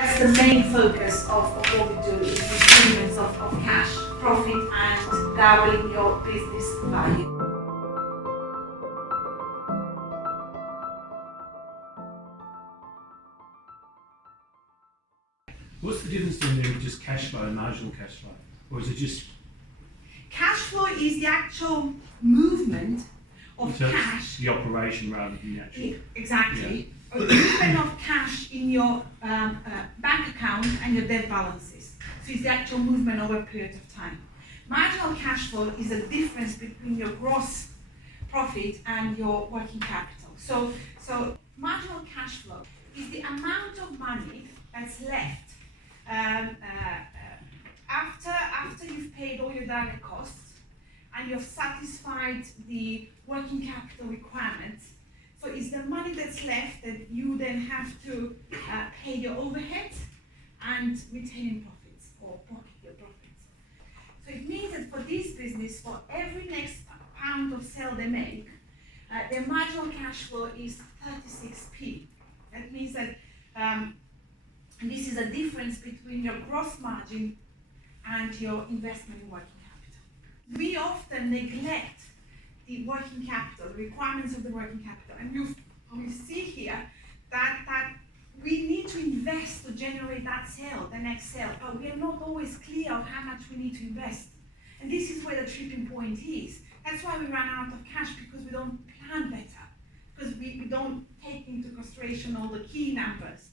That's the main focus of what we do is improvements of cash, profit and doubling your business value. What's the difference between just cash flow and marginal cash flow? Or is it just... Cash flow is the actual movement of so cash. the operation rather than the actual... Exactly. A movement of cash in your bank account and your debt balances. So it's the actual movement over a period of time. Marginal cash flow is the difference between your gross profit and your working capital. So marginal cash flow is the amount of money that's left after you've paid all your direct costs and you've satisfied the working capital requirements. So it's the money that's left that you then have to pay your overheads and retain profits or pocket your profits. So it means that for this business, for every next pound of sale they make, their marginal cash flow is 36p. That means that this is a difference between your gross margin and your investment in working capital. We often neglect the working capital, the requirements of the working capital, and you see here that we need to invest to generate that sale, the next sale, but we are not always clear of how much we need to invest. And this is where the tripping point is. That's why we run out of cash, because we don't plan better, because we don't take into consideration all the key numbers.